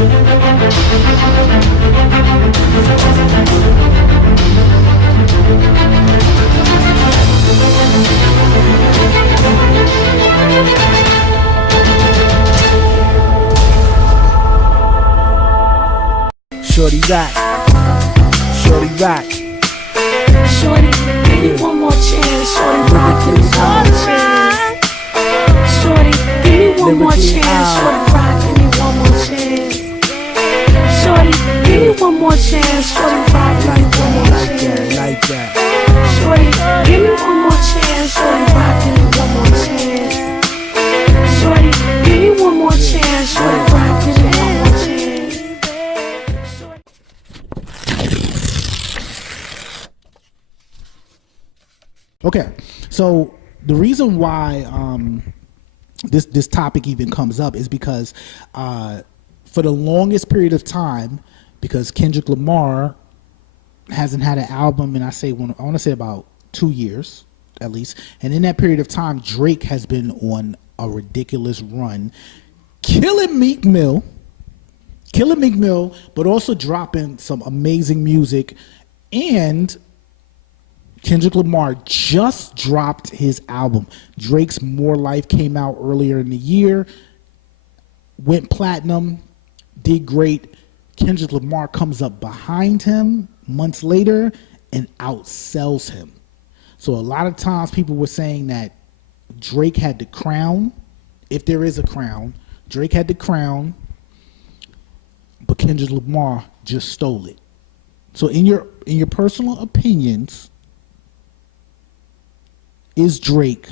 Shorty Roc, Shorty Roc. Shorty, give me one more chance. Shorty Roc, give me one more chance. Shorty, give me one more chance. Shorty Roc, give me one more chance. Shorty, give me one more chance. Shorty Roc, give me one more chance. Like that. Shorty, give me one more chance. Shorty Roc, give me one more chance. Shorty, give me one more chance. Shorty Roc, give me one more chance. Okay, so the reason why this topic even comes up is because for the longest period of time, because Kendrick Lamar hasn't had an album, and I want to say about 2 years at least, and in that period of time, Drake has been on a ridiculous run, killing Meek Mill, but also dropping some amazing music. And Kendrick Lamar just dropped his album. Drake's More Life came out earlier in the year, went platinum, did great. Kendrick Lamar comes up behind him months later and outsells him. So a lot of times people were saying that Drake had the crown, if there is a crown. Drake had the crown, but Kendrick Lamar just stole it. So in your personal opinions, is Drake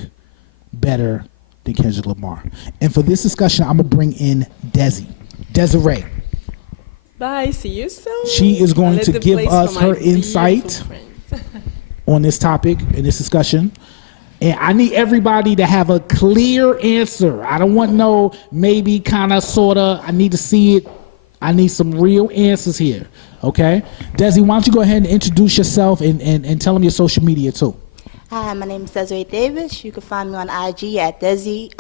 better than Kendrick Lamar? And for this discussion, I'm going to bring in Desiree. Bye, see you soon. She is going to give us her insight on this topic, in this discussion. And I need everybody to have a clear answer. I don't want no maybe, kind of, sort of. I need to see it. I need some real answers here, okay? Desi, why don't you go ahead and introduce yourself and tell them your social media, too. Hi, my name is Desiree Davis. You can find me on IG at Desi_D_Des.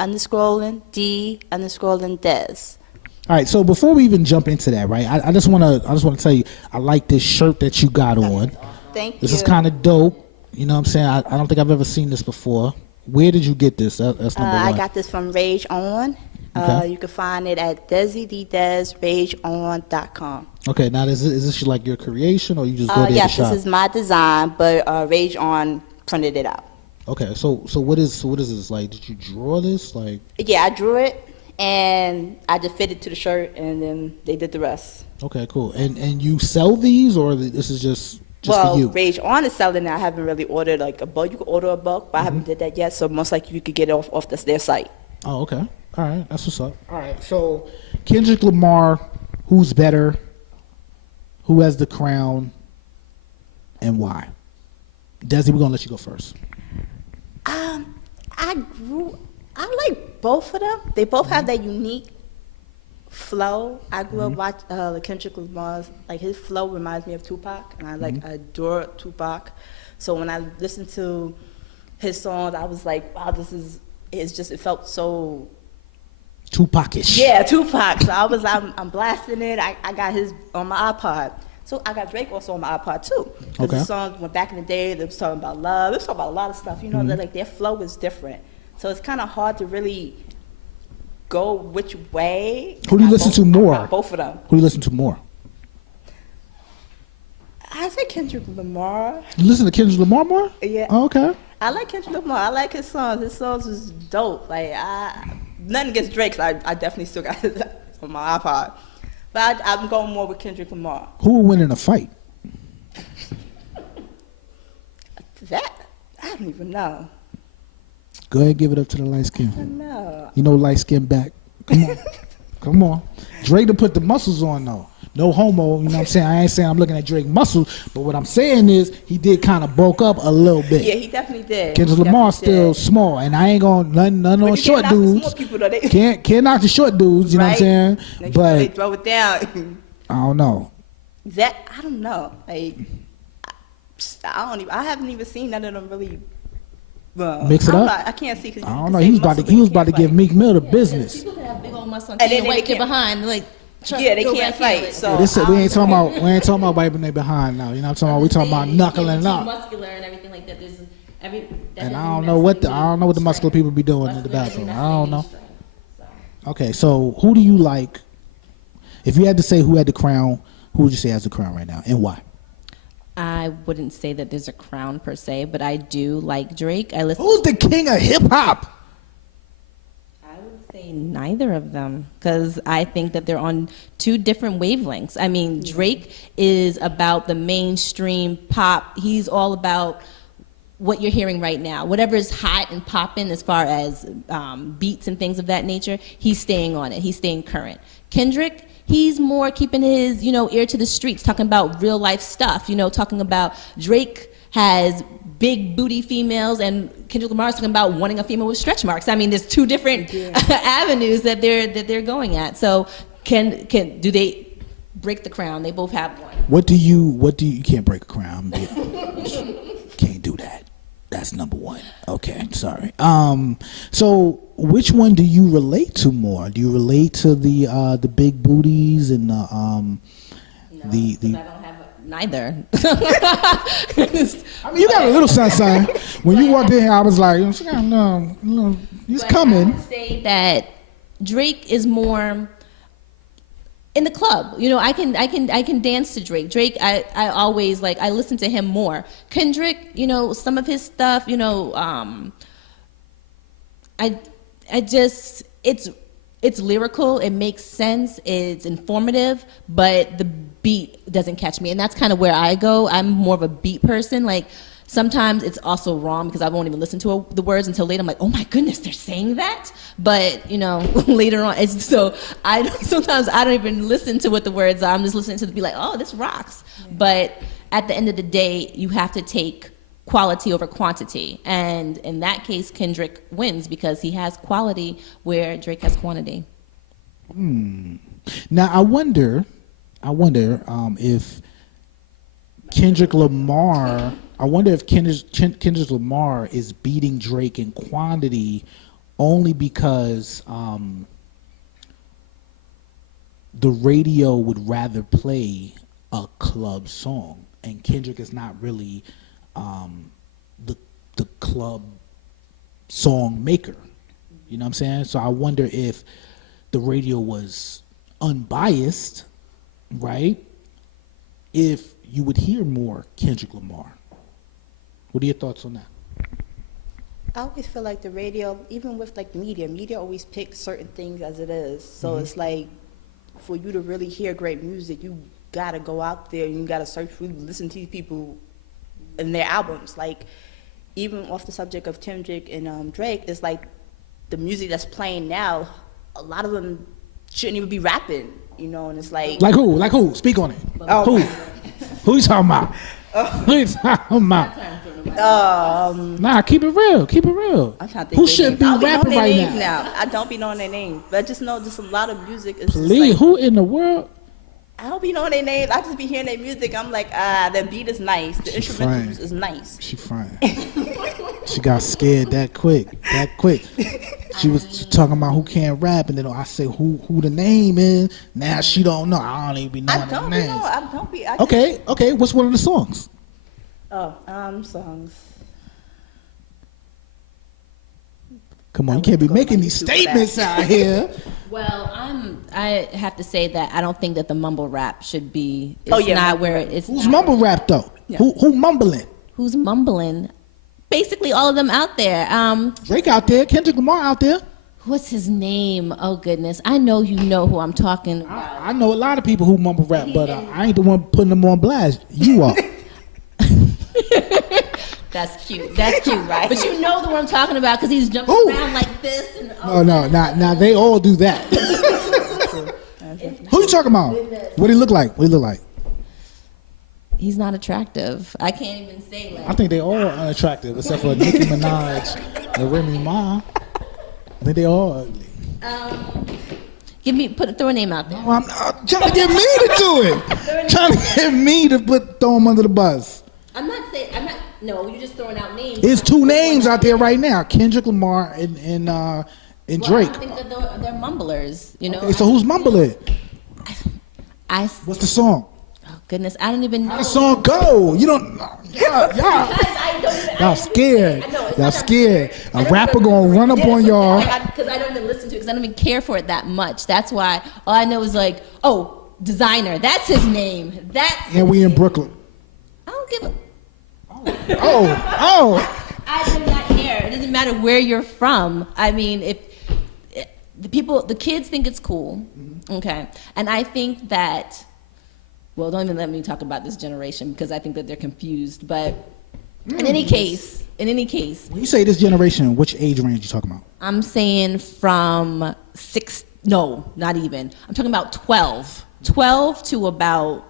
All right, so before we even jump into that, right? I just want to tell you, I like this shirt that you got on. Thank you. This is kind of dope. You know what I'm saying? I don't think I've ever seen this before. Where did you get this? That's number one. I got this from Rage On. Okay. You can find it at DesiDrageOn.com. Okay, now is this like your creation, or you just go there yes, to shop? this is my design, but Rage On printed it out. Okay, so what is this like? Did you draw this like? Yeah, I drew it and I just fitted to the shirt, and then they did the rest. Okay, cool. And you sell these, or this is just well, for you? Rage On is selling it. I haven't really ordered like a bulk. You can order a bulk, but I haven't did that yet. So most likely you could get it off their site. Oh, okay. All right, that's what's up. All right, so Kendrick Lamar, who's better? Who has the crown, and why? Desi, we're gonna let you go first. I like both of them. They both have that unique flow. I grew up watching Kendrick Lamar's, like his flow reminds me of Tupac, and I adore Tupac. So when I listened to his songs, I was like, wow, it felt so Tupac-ish. Yeah, Tupac. So I'm blasting it. I got his on my iPod. So I got Drake also on my iPod too. Because the songs went back in the day, they was talking about love. They was talking about a lot of stuff. You know, like their flow is different. So it's kind of hard to really go which way. Who do you listen to more? Both of them. Who do you listen to more? I say Kendrick Lamar. You listen to Kendrick Lamar more? Yeah. Oh, okay. I like Kendrick Lamar. I like his songs. His songs was dope. Like nothing against Drake. So I definitely still got his on my iPod. But I'm going more with Kendrick Lamar. Who will win in a fight? That I don't even know. Go ahead, give it up to the light skin. I don't know. You know, light skin back. Come on, come on. Drake to put the muscles on though. No homo, you know what I'm saying? I ain't saying I'm looking at Drake muscles, but what I'm saying is he did kind of bulk up a little bit. Yeah, he definitely did. Kendrick Lamar still small, and I ain't gonna none on short dudes. People, though, can't knock the short dudes, you know what I'm saying? Next but they throw it down. I don't know. I don't know. Like I haven't even seen none of them really. Mix it up. I can't see. I don't know. He was about to give Meek Mill the business. People that have big old muscle and white kid behind, like Yeah, they go can't back in, fight. but- So We ain't talking about wiping their behind now. You know what I'm talking about? We talking about Saying knuckling too up. muscular and everything like that. There's every. That And I doesn't don't know what necessarily the mean muscular strength. people be doing in the Muscular doesn't bathroom. I don't know. necessarily mean strength, so. Okay, so who do you like? If you had to say who had the crown, who would you say has the crown right now, and why? I wouldn't say that there's a crown per se, but I do like Drake. I listen. Who's the king of hip hop? I would say neither of them because I think that they're on two different wavelengths. I mean, Drake is about the mainstream pop. He's all about what you're hearing right now. Whatever is hot and popping as far as beats and things of that nature, he's staying on it. He's staying current. Kendrick, he's more keeping his, ear to the streets, talking about real life stuff, talking about Drake has big booty females and Kendrick Lamar is talking about wanting a female with stretch marks. I mean, there's two different avenues that they're going at. So do they break the crown? They both have one. What do you can't break a crown. Can't do that. That's number one. Okay, sorry. So which one do you relate to more? Do you relate to the big booties and No, the I don't have neither. I mean, you got a little sunshine. When you walked in here, I was like, no, he's But coming. I would say that Drake is more in the club. I can dance to Drake. Drake, I always I listen to him more. Kendrick, some of his stuff, I just it's lyrical, it makes sense, it's informative, but the beat doesn't catch me. And that's kind of where I go. I'm more of a beat person. Sometimes it's also wrong because I won't even listen to the words until later. I'm like, oh my goodness, they're saying that? But, later on, sometimes I don't even listen to what the words are. I'm just listening to the beat like, oh, this rocks. Yeah. But at the end of the day, you have to take quality over quantity. And in that case, Kendrick wins because he has quality where Drake has quantity. Now, I wonder if Kendrick Lamar... Kendrick Lamar is beating Drake in quantity only because the radio would rather play a club song, and Kendrick is not really the club song maker. You know what I'm saying? So I wonder if the radio was unbiased, right? If you would hear more Kendrick Lamar. What are your thoughts on that? I always feel like the radio, even with media always picks certain things as it is. So it's like, for you to really hear great music, you gotta go out there and you gotta search for, listen to these people and their albums. Even off the subject of Kendrick and Drake, it's like the music that's playing now, a lot of them shouldn't even be rapping, and it's like... Like who? Speak on it. Oh. Who you talking about? Who you talking about? Nah, keep it real. I'm trying to think Who their should be names. rapping right now? I don't be knowing their names, but I just know just a lot of music is Please, just who in the world? I don't be knowing their names. I just be hearing their music. I'm like, the beat is nice. The instrumentals fine. is nice. She fine. She got scared that quick. She was talking about who can't rap, and then I say who the name is. Now she don't know. I don't even be knowing the names. I don't be. Okay. What's one of the songs? Songs. Come on, you can't be making these statements out here. Well, I have to say that I don't think that the mumble rap should be. Who's mumble rap though? Yeah. Who mumbling? Who's mumbling? Basically, all of them out there. Drake out there, Kendrick Lamar out there. What's his name? Oh goodness, I know you know who I'm talking about. I know a lot of people who mumble rap, but I ain't the one putting them on blast. You are. That's cute, right? But you know the one I'm talking about because he's jumping around like this. And, No. Now they all do that. Who you talking about? What he look like? He's not attractive. I can't even say I think they all unattractive except for Nicki Minaj and Remy Ma. I think they all ugly. Throw a name out there. Well, I'm trying to get me to do it. Trying to get me to throw them under the bus. No, you're just throwing out names. There's two names out there right now: Kendrick Lamar and Drake. I think that they're mumblers. Okay, so who's mumbling? I What's the song? Oh goodness, I don't even know. How the song go? You don't. Y'all scared. Y'all scared. A rapper gonna run up on y'all. Because I don't even listen to it. Because I don't even care for it that much. That's why all I know is like, oh, Desiigner. That's his name. And we in Brooklyn. I don't give a. Oh. I do not care. It doesn't matter where you're from. I mean, if the kids think it's cool, okay, and I think that. Well, don't even let me talk about this generation because I think that they're confused. But in any case, When you say this generation, which age range you talking about? I'm saying from not even. I'm talking about 12 to about.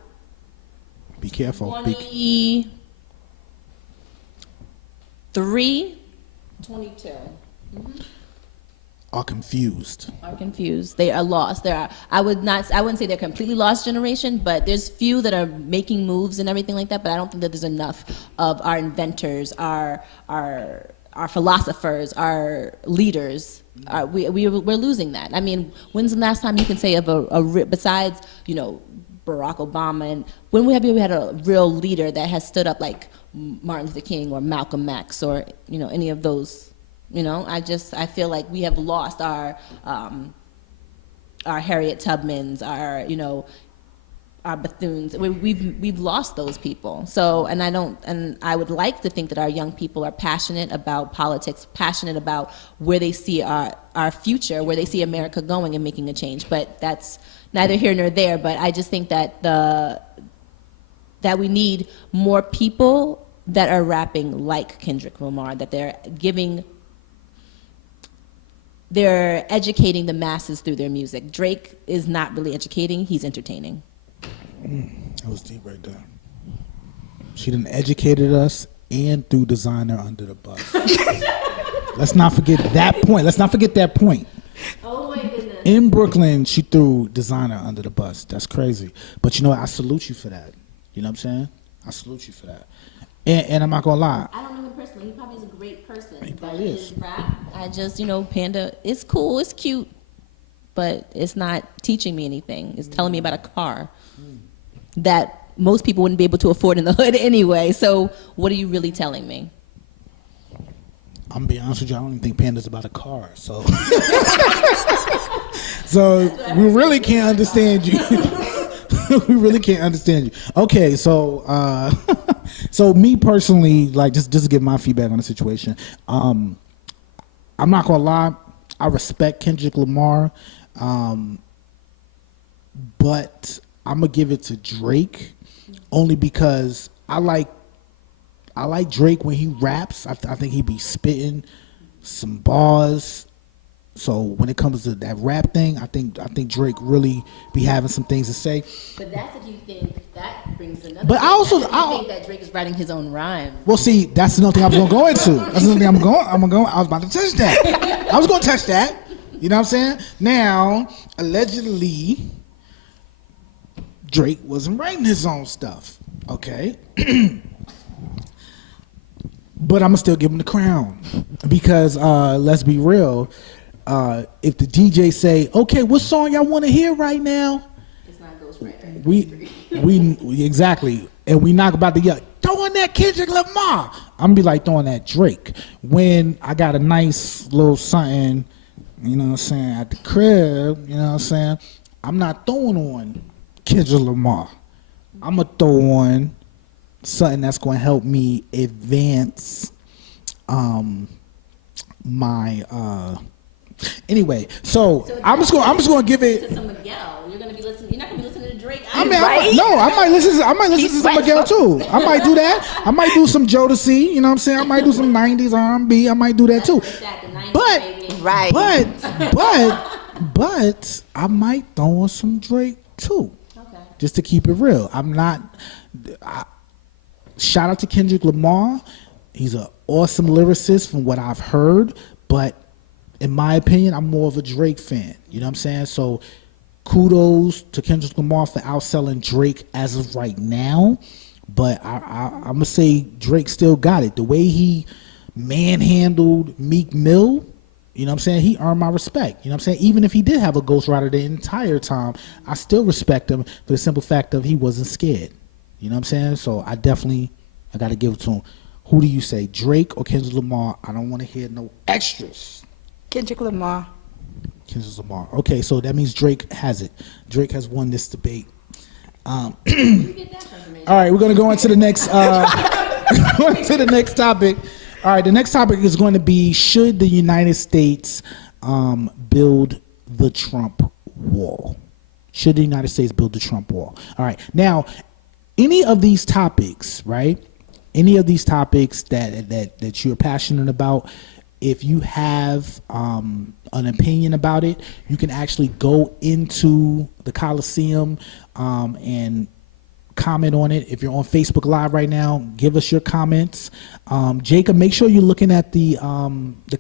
Be careful. 23, 22. Are confused. Are confused. They are lost. I wouldn't say they're completely lost generation, but there's few that are making moves and everything like that, but I don't think that there's enough of our inventors, our philosophers, our leaders. We're losing that. I mean, when's the last time you can say of besides, Barack Obama, and when we had a real leader that has stood up like Martin Luther King or Malcolm X or, any of those. I feel like we have lost our Harriet Tubmans, our Bethunes. We've lost those people. So, and I would like to think that our young people are passionate about politics, passionate about where they see our future, where they see America going and making a change. But that's neither here nor there. But I just think that that we need more people that are rapping like Kendrick Lamar, that they're educating the masses through their music. Drake is not really educating, he's entertaining. That was deep right there. She done educated us and threw Desiigner under the bus. Let's not forget that point. Oh my goodness. In Brooklyn, she threw Desiigner under the bus. That's crazy. But I salute you for that. You know what I'm saying? I salute you for that. And I'm not gonna lie. I don't know him personally. He probably is a great person. He But probably his is. rap, I just, Panda, it's cool, it's cute, but it's not teaching me anything. It's telling me about a car that most people wouldn't be able to afford in the hood anyway. So what are you really telling me? I'm gonna be honest with you, I don't even think Panda's about a car. So, so we really can't understand you. We really can't understand you. Okay, so so me personally, like just to give my feedback on the situation, I'm not gonna lie, I respect Kendrick Lamar, but I'm gonna give it to Drake only because I like Drake when he raps. I think he be spitting some bars. So when it comes to that rap thing, I think Drake really be having some things to say. But that's if you think that brings another. But I think that Drake is writing his own rhyme. Well, see, that's another thing I was gonna go into. That's another thing I was about to touch that. I was gonna touch that. You know what I'm saying? Now, allegedly, Drake wasn't writing his own stuff. Okay. But I'm gonna still give him the crown because let's be real. If the DJ say, "Okay, what song y'all want to hear right now?" It's not ghostwriter. We exactly, and we not about to yell, "Throwing that Kendrick Lamar." I'm gonna be like throwing that Drake when I got a nice little something, you know what I'm saying, at the crib. You know what I'm saying. I'm not throwing on Kendrick Lamar. I'm gonna throw on something that's gonna help me advance my anyway, so I'm just gonna give it to some Miguel. You're not gonna be listening to Drake. I might listen to some Miguel too. I might do that. I might do some Jodeci, you know what I'm saying? I might do some 90s R&B. I might do that too. But I might throw on some Drake too. Okay. Just to keep it real. Shout out to Kendrick Lamar. He's an awesome lyricist from what I've heard, but in my opinion, I'm more of a Drake fan. You know what I'm saying? So kudos to Kendrick Lamar for outselling Drake as of right now. But I'm going to say Drake still got it. The way he manhandled Meek Mill, You know what I'm saying? He earned my respect. You know what I'm saying? Even if he did have a ghostwriter the entire time, I still respect him for the simple fact of he wasn't scared. You know what I'm saying? So I got to give it to him. Who do you say, Drake or Kendrick Lamar? I don't want to hear no extras. Kendrick Lamar. Kendrick Lamar. Okay, so that means Drake has it. Drake has won this debate. All right, we're going to go into the next topic. All right, the next topic is going to be, should the United States build the Trump wall? Should the United States build the Trump wall? All right, now, any of these topics, right? Any of these topics that you're passionate about, if you have an opinion about it, you can actually go into the Khaliseum and comment on it. If you're on Facebook Live right now, give us your comments. Jacob, make sure you're looking at the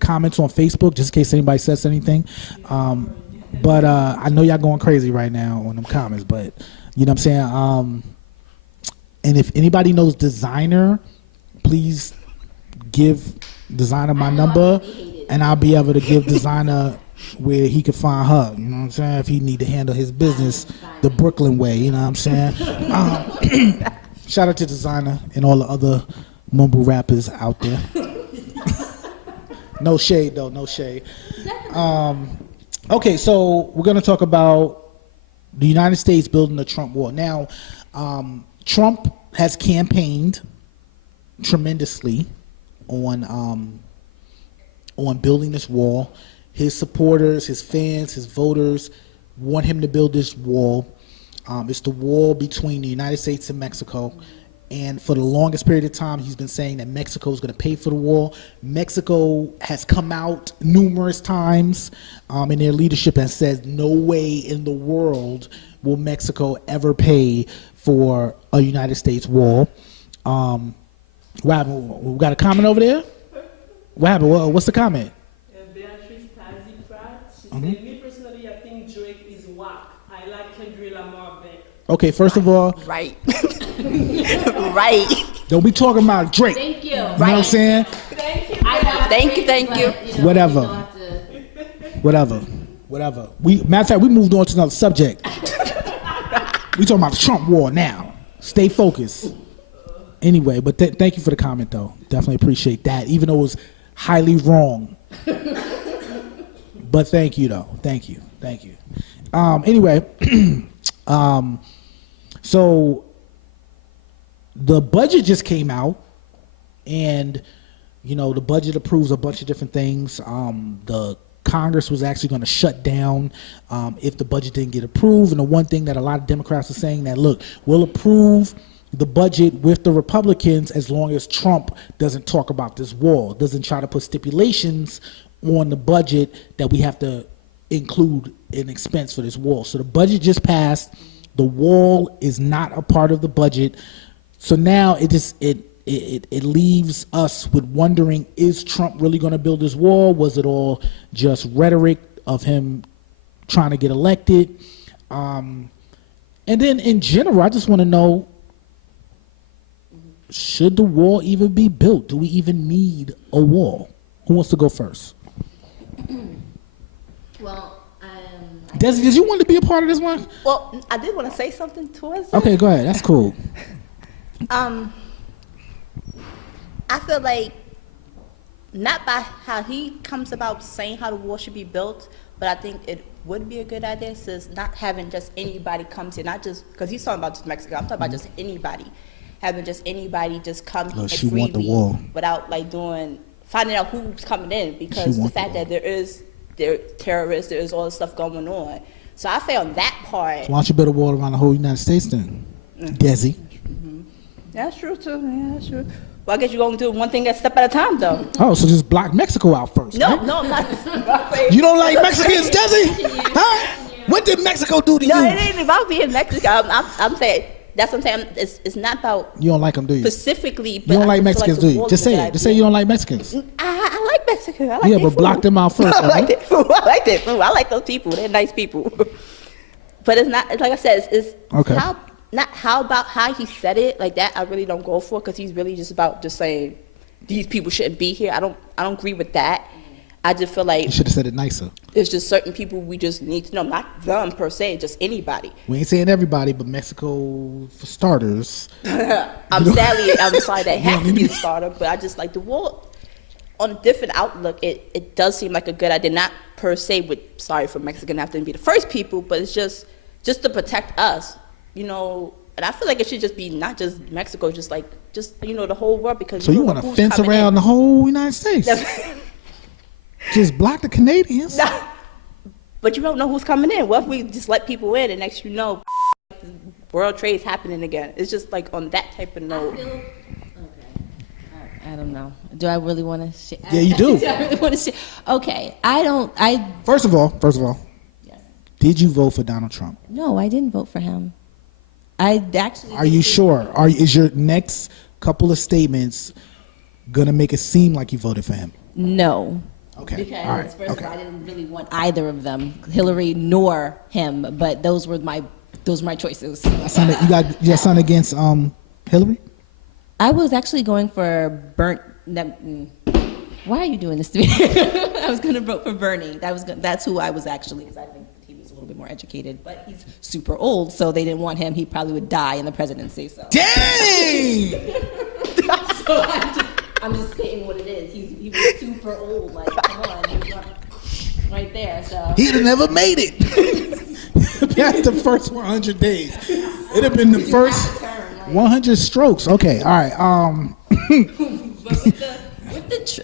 comments on Facebook, just in case anybody says anything. But I know y'all going crazy right now on them comments, but you know what I'm saying? And if anybody knows Desiigner, please give Desiigner my number, and I'll be able to give Desiigner where he can find her. You know what I'm saying? If he need to handle his business the Brooklyn way, you know what I'm saying? Shout out to Desiigner and all the other mumble rappers out there. No shade though, no shade. Okay, so we're gonna talk about the United States building the Trump wall. Now, Trump has campaigned tremendously on building this wall. His supporters, his fans, his voters want him to build this wall. It's the wall between the United States and Mexico. And for the longest period of time, he's been saying that Mexico is going to pay for the wall. Mexico has come out numerous times in their leadership and said no way in the world will Mexico ever pay for a United States wall. What happened? We got a comment over there? What happened? What's the comment? Beatrice Tazi Pratt, she said, me personally, I think Drake is whack. I like Kendrick Lamar better. Okay, first of all, Right. Right. don't be talking about Drake. Thank you. You know what I'm saying? Thank you. Whatever. Whatever. Matter of fact, we moved on to another subject. We talking about the Trump war now. Stay focused. Anyway, but thank you for the comment, though. Definitely appreciate that, even though it was highly wrong. But thank you, though. Thank you. Anyway, so the budget just came out, and you know the budget approves a bunch of different things. The Congress was actually going to shut down if the budget didn't get approved. And the one thing that a lot of Democrats are saying that, look, we'll approve the budget with the Republicans as long as Trump doesn't talk about this wall, doesn't try to put stipulations on the budget that we have to include an expense for this wall. So the budget just passed. The wall is not a part of the budget. So now it leaves us with wondering, is Trump really going to build this wall? Was it all just rhetoric of him trying to get elected? And then in general, I just want to know, should the wall even be built? Do we even need a wall? Who wants to go first? Well, Desi, did you want to be a part of this one? Well, I did want to say something towards that. Okay, go ahead. That's cool. I feel like not by how he comes about saying how the wall should be built, but I think it would be a good idea since not having just anybody come to, not just, because he's talking about just Mexico, I'm talking about just anybody, having just anybody just come No, here she want the freely wall. without like finding out who's coming in, because the want fact the that there are terrorists, there is all this stuff going on. So I feel on that part. Why don't you build a wall around the whole United States then? Desi. That's true too. Yeah, that's true. Well, I guess you're going to do one thing a step at a time, though. Oh, so just block Mexico out first. No, right? no, I'm not. You don't like Mexicans, Desi? Huh? What did Mexico do to No, you? it ain't about being Mexican. I'm saying, that's what I'm saying. It's not about You don't like them, do you? specifically. You don't like Mexicans, do you? Just say it. Just say you don't like Mexicans. I like Mexican. I like Yeah, their but block food. them out first, I like right? their food. I like their food. I like those people. They're nice people. But it's not, like I said, it's Okay. not how about how he said it, like that I really don't go for, because he's really just about just saying these people shouldn't be here. I don't agree with that. I just feel You like should have said it nicer. there's just certain people we just need to know, not them per se, just anybody. We ain't saying everybody, but Mexico for starters. I'm sorry that has to be the starter, but I just like the war on a different outlook. It does seem like a good idea, not per se with sorry for Mexican having to be the first people, but it's just to protect us, you know. And I feel like it should just be not just Mexico, just you know, the whole world, because So you want to fence around the whole United States? Just block the Canadians. No, but you don't know who's coming in. What if we just let people in and next you know, world trade's happening again? It's just like on that type of note. I don't know. Do I really want to share? Yeah, you do. Do I really want to share? Okay, First of all, Yes. did you vote for Donald Trump? No, I didn't vote for him. I actually. Are you sure? Is your next couple of statements gonna make it seem like you voted for him? No. Okay. Because All right. first Okay. of all, I didn't really want either of them, Hillary nor him. But those were my choices. You got something against Hillary? I was actually going for Why are you doing this to me? I was going to vote for Bernie. That's who I was actually, because I think he was a little bit more educated. But he's super old, so they didn't want him. He probably would die in the presidency. So. Dang! So I'm just saying what it is. He was super old. Like, come on, he was right there. So He'd have never made it. Past the first 100 days. It'd have been the first 100 strokes. Okay, all right.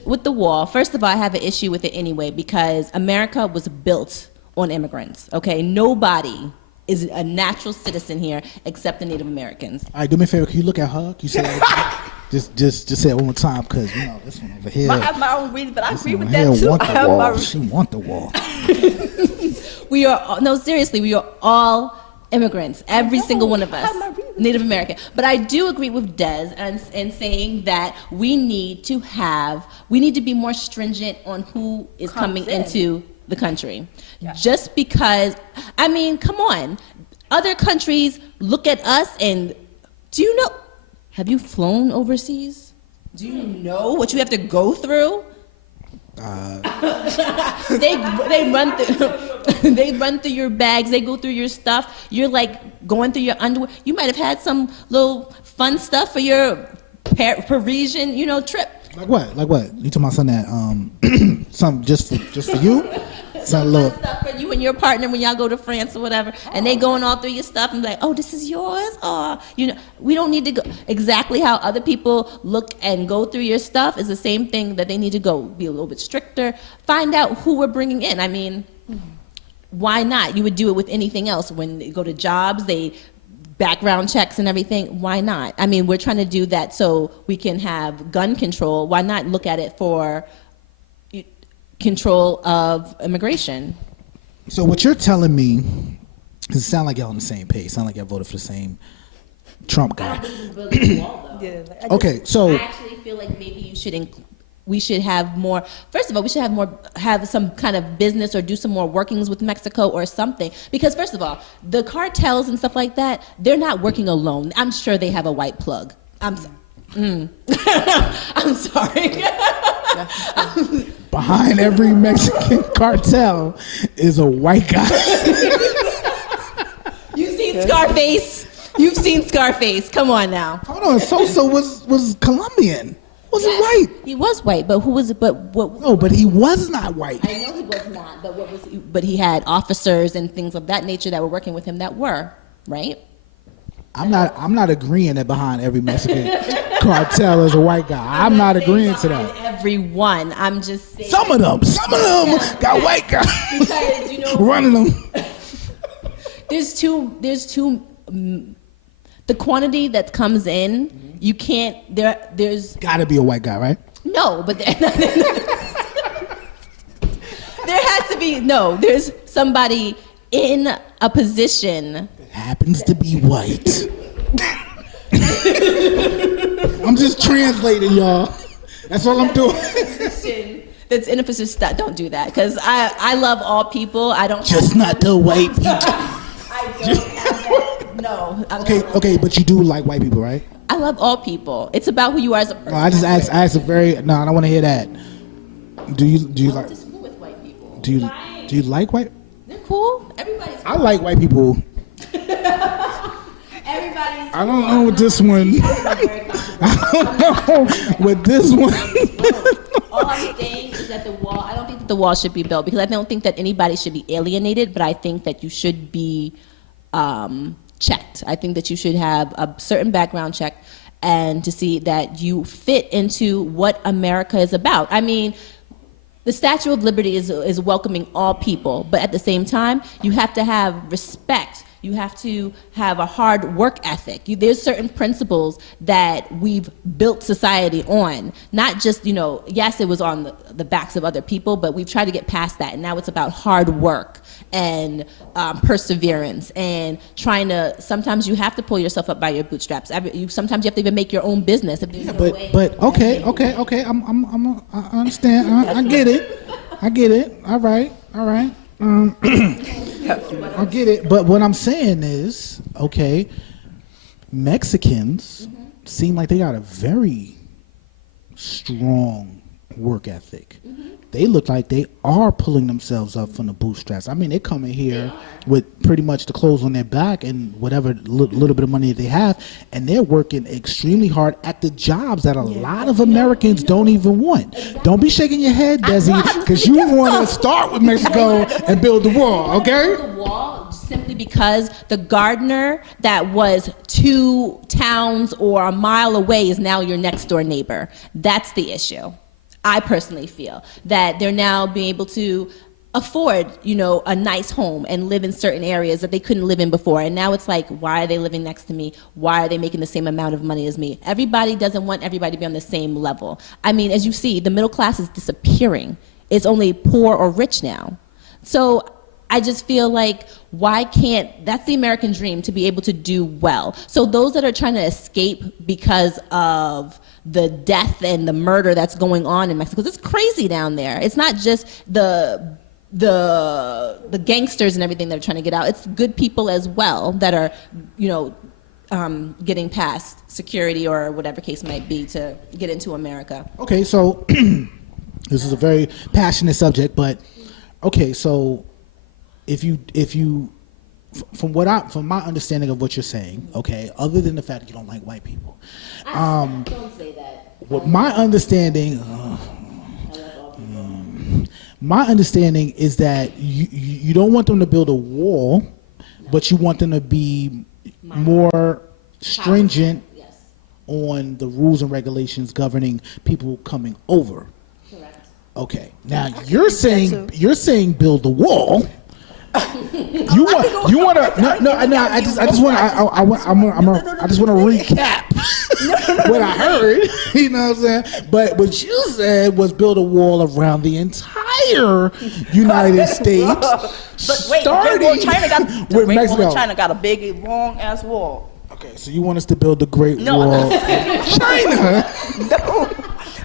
With the wall, first of all, I have an issue with it anyway because America was built on immigrants. Okay, nobody is a natural citizen here except the Native Americans. All right, do me a favor. Can you look at her? Can you say that? just say it one more time, because you know this one over here. I have my own reason, but I This agree one with over that here too. want I the have my wall. She want the wall. We are no, seriously, we are all immigrants. Every single one of us, have my reason. Native American. But I do agree with Des and saying that we need to be more stringent on who is coming into the country. Yeah. Just because, I mean, come on, other countries look at us and do you know? Have you flown overseas? Do you know what you have to go through? They run through your bags. They go through your stuff. You're like going through your underwear. You might have had some little fun stuff for your Parisian, trip. Like what? Like what? You talking about something that something just for you? Some little Stuff for you and your partner when y'all go to France or whatever, and they going all through your stuff and be like, oh, this is yours. Oh, we don't need to go exactly how other people look and go through your stuff is the same thing that they need to go be a little bit stricter. Find out who we're bringing in. I mean, why not? You would do it with anything else. When they go to jobs, they background checks and everything. Why not? I mean, we're trying to do that so we can have gun control. Why not look at it for control of immigration? So what you're telling me, because it sounds like y'all on the same page. Sound like y'all voted for the same Trump guy. Okay, so I actually feel like maybe we should have more. First of all, we should have some kind of business or do some more workings with Mexico or something. Because first of all, the cartels and stuff like that, they're not working alone. I'm sure they have a white plug. I'm sorry. behind every Mexican cartel is a white guy. You've seen Scarface. You've seen Scarface. Come on now. Hold on, Sosa was Colombian. Wasn't white. He was white, but who was it? But what? No, but he was not white. I know he was not. But what was? But he had officers and things of that nature that were working with him that were right. I'm not agreeing that behind every Mexican cartel is a white guy. I'm not agreeing to that. Everyone. I'm just saying. Some of them got white guys Because running them. There's two. The quantity that comes in, you can't. There's Got to be a white guy, right? no, but there has to be no. There's somebody in a position. Happens to be white. I'm just translating, y'all. That's all I'm doing. That's in a position. Don't do that, because I love all people. I don't. Just not the white people. I don't have that. No. Okay, but you do like white people, right? I love all people. It's about who you are as a person. No, I just asked a very. No, I don't want to hear that. Do you like? you like white? They're cool. Everybody's cool. I like white people. Everybody's I don't know with this one. I don't know with this one. All I'm saying is that the wall, I don't think that the wall should be built because I don't think that anybody should be alienated, but I think that you should be checked. I think that you should have a certain background check and to see that you fit into what America is about. I mean, the Statue of Liberty is welcoming all people, but at the same time, you have to have respect. You have to have a hard work ethic. There's certain principles that we've built society on. Not just, yes, it was on the backs of other people, but we've tried to get past that. And now it's about hard work and perseverance and trying to, sometimes you have to pull yourself up by your bootstraps. Sometimes you have to even make your own business. If there's no way. But okay. I understand. I get it. All right. I get it, but what I'm saying is, okay, Mexicans seem like they got a very strong work ethic. They look like they are pulling themselves up from the bootstraps. I mean, they come in here with pretty much the clothes on their back and whatever little bit of money they have, and they're working extremely hard at the jobs that a lot of Americans don't even want. Don't be shaking your head, Desi, because you want to start with Mexico and build the wall, okay? The wall simply because the gardener that was 2 towns or a mile away is now your next door neighbor. That's the issue. I personally feel that they're now being able to afford, a nice home and live in certain areas that they couldn't live in before. And now it's like, why are they living next to me? Why are they making the same amount of money as me? Everybody doesn't want everybody to be on the same level. I mean, as you see, the middle class is disappearing. It's only poor or rich now. So I just feel like, that's the American dream, to be able to do well. So those that are trying to escape because of the death and the murder that's going on in Mexico, it's crazy down there. It's not just the gangsters and everything that are trying to get out. It's good people as well that are, getting past security or whatever case might be to get into America. Okay, so this is a very passionate subject, but okay, so if you from my understanding of what you're saying, okay, other than the fact that you don't like white people, Don't say that. what my understanding is that you don't want them to build a wall, but you want them to be more stringent Yes, on the rules and regulations governing people coming over. correct. Okay, now you're saying build the wall. You want to I just want to recap what I heard. You know what I'm saying? But what you said was build a wall around the entire United States. But wait, starting China got a big, long ass wall. Okay, so you want us to build the Great Wall of China? No,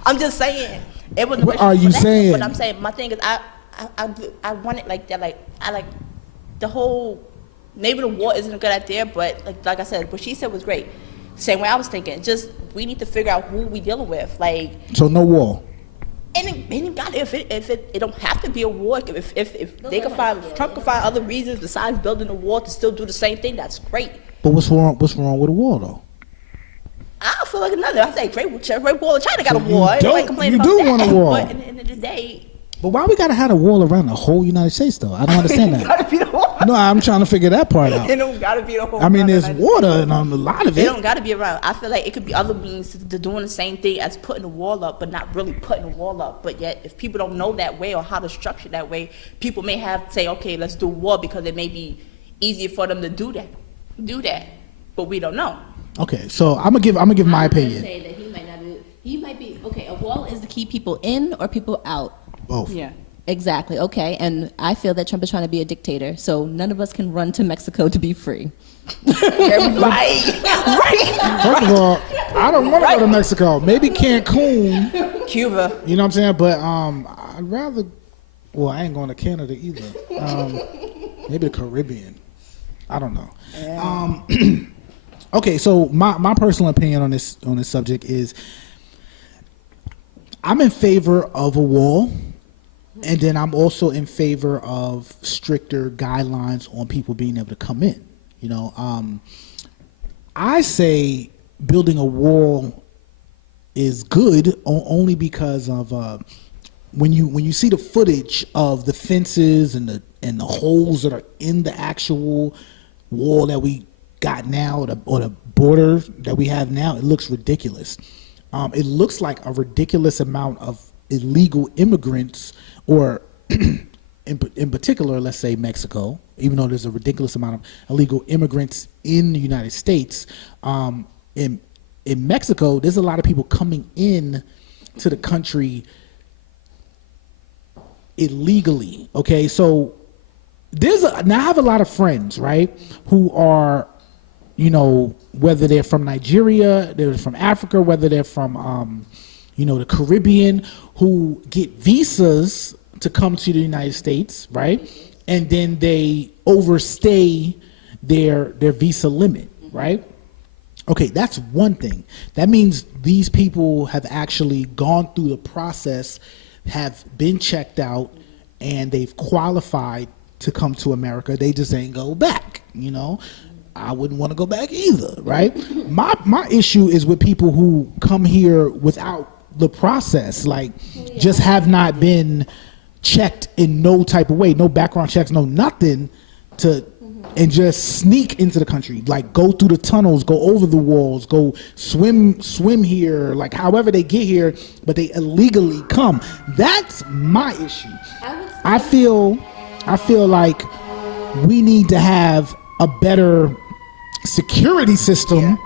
I'm just saying. It was. What are you saying? But I'm saying my thing is I want it like that. Like I like the whole maybe the war isn't a good idea, but like I said, what she said was great. Same way I was thinking. Just we need to figure out who we dealing with. Like So no wall. and if it don't have to be a war. If they can find Trump can find other reasons besides building a wall to still do the same thing, that's great. But what's wrong with a wall though? I don't feel like another. I say Great Wall of China got a So war. you Nobody complain about do that. want a wall. But at the end of the day, But why we gotta have a wall around the whole United States though? I don't understand it that. gotta be the wall. No, I'm trying to figure that part out. It don't gotta be the whole. I mean, there's United water and a lot of It it. don't gotta be around. I feel like it could be other means to doing the same thing as putting a wall up, but not really putting a wall up. But yet, if people don't know that way or how to structure that way, people may have to say, okay, let's do a wall because it may be easier for them to do that. But we don't know. Okay, so I'm gonna give my I'm gonna opinion. say that he might be okay. A wall is to keep people in or people out. Both. Yeah. Exactly. Okay, and I feel that Trump is trying to be a dictator, so none of us can run to Mexico to be free. Right. First of all, I don't want to go to Mexico. Maybe Cancun. Cuba. You know what I'm saying? But I'd rather. Well, I ain't going to Canada either. Maybe the Caribbean. I don't know. Yeah. Okay, so my personal opinion on this subject is I'm in favor of a wall, And then I'm also in favor of stricter guidelines on people being able to come in. You know, I say building a wall is good only because of when you see the footage of the fences and the holes that are in the actual wall that we got now, or the border that we have now, it looks ridiculous. It looks like a ridiculous amount of illegal immigrants, or in particular, let's say Mexico, even though there's a ridiculous amount of illegal immigrants in the United States. In Mexico, there's a lot of people coming in to the country illegally. Okay, so now I have a lot of friends, right, who are, you know, whether they're from Nigeria, they're from Africa, whether they're from, you know, the Caribbean, who get visas to come to the United States, right, and then they overstay their visa limit, right? Okay, that's one thing. That means these people have actually gone through the process, have been checked out, and they've qualified to come to America. They just ain't go back, you know? I wouldn't want to go back either, right? My issue is with people who come here without the process, like just have not been checked in no type of way, no background checks, no nothing, and just sneak into the country, like go through the tunnels, go over the walls, go swim here, like however they get here, but they illegally come. That's my issue. I feel like we need to have a better security system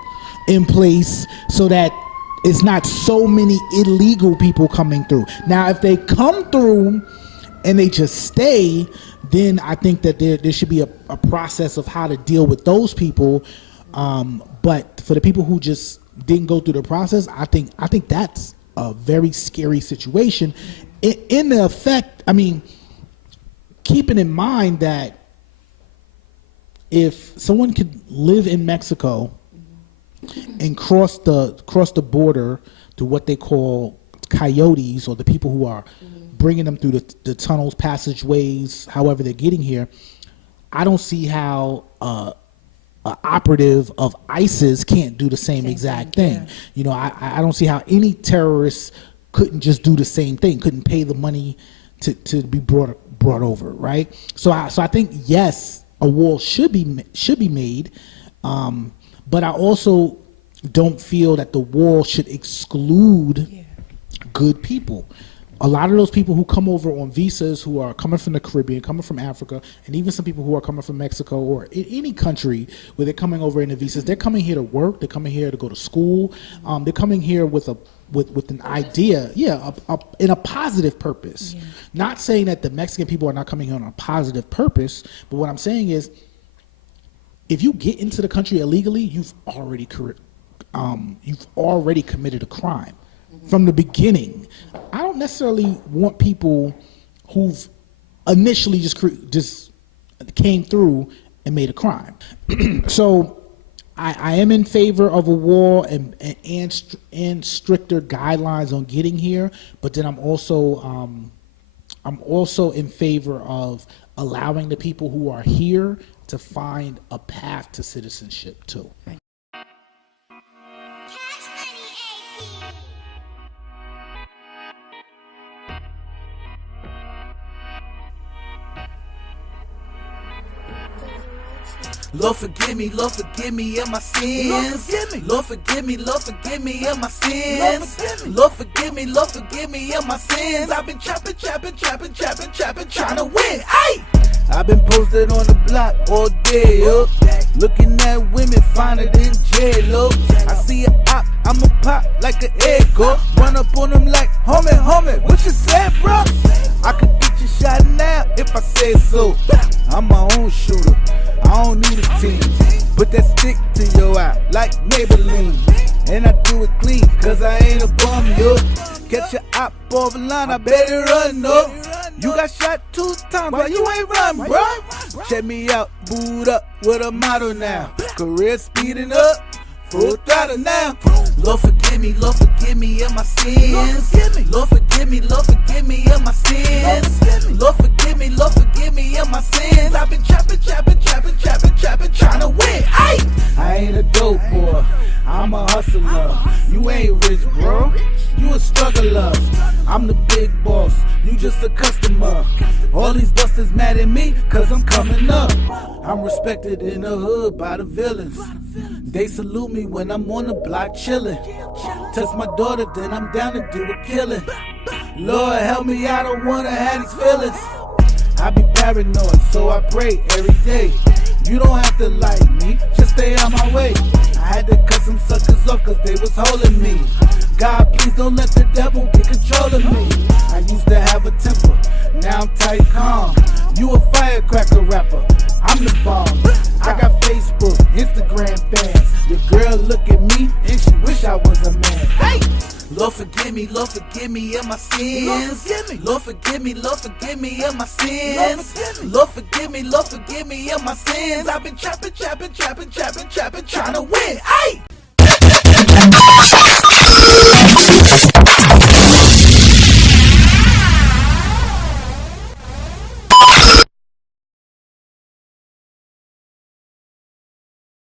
in place so that it's not so many illegal people coming through. Now, if they come through and they just stay, then I think that there should be a process of how to deal with those people. But for the people who just didn't go through the process, I think that's a very scary situation. In the effect, I mean, keeping in mind that if someone could live in Mexico and cross the border to what they call coyotes, or the people who are bringing them through the tunnels, passageways, however they're getting here, I don't see how an operative of ISIS can't do the same exact thing. Yeah. You know, I don't see how any terrorists couldn't just do the same thing, couldn't pay the money to be brought over, right? So I think, yes, a wall should be made, but I also don't feel that the wall should exclude good people. A lot of those people who come over on visas, who are coming from the Caribbean, coming from Africa, and even some people who are coming from Mexico or in any country where they're coming over in the visas, they're coming here to work, they're coming here to go to school, they're coming here with an idea, in a positive purpose. Yeah. Not saying that the Mexican people are not coming here on a positive purpose, but what I'm saying is, if you get into the country illegally, you've already committed a crime from the beginning. I don't necessarily want people who've initially just came through and made a crime. So I am in favor of a wall and stricter guidelines on getting here, but then I'm also in favor of allowing the people who are here to find a path to citizenship too. Lord forgive me of my sins. Lord forgive me of my sins. Lord forgive me of my sins. I've been trapping, trying to win. Ay! I've been posted on the block all day, yo. Looking at women finer than J-Lo. I see a op, I'ma pop like an egg, go. Run up on them like, homie, what you said, bro? I could get you shot now if I said so. I'm my own shooter, I don't need a team. Put that stick to your eye like Maybelline. And I do it clean, cause I ain't a bum, yo. Catch your op off the line, I better run, no. You got shot 2 times, but you ain't run, bro. Check me out, booed up with a model now. Career speeding up, Full throttle now. Lord forgive me of my sins. Lord forgive me of my sins. Lord forgive me of my sins. I've been trapping, trying to win. Ay! I ain't a dope boy, I'm a hustler. You ain't rich, bro, you a struggler. I'm the big boss, you just a customer. All these busters mad at me, cause I'm coming up. I'm respected in the hood by the villains. They salute me when I'm on the block chillin'. Touch my daughter, then I'm down to do a killing. Lord help me, I don't wanna have these feelings. I be paranoid, so I pray every day. You don't have to like me, just stay out my way. I had to cut some suckers off cause they was holding me. God, please don't let the devil get control of me. I used to have a temper, now I'm tight calm. You a firecracker rapper, I'm the bomb. I got Facebook, Instagram fans. Your girl look at me and she wish I was a man. Hey! Lord forgive me of my sins. Lord forgive me of my sins. Lord forgive me of my sins. I've been trapping, trying to win. Ay!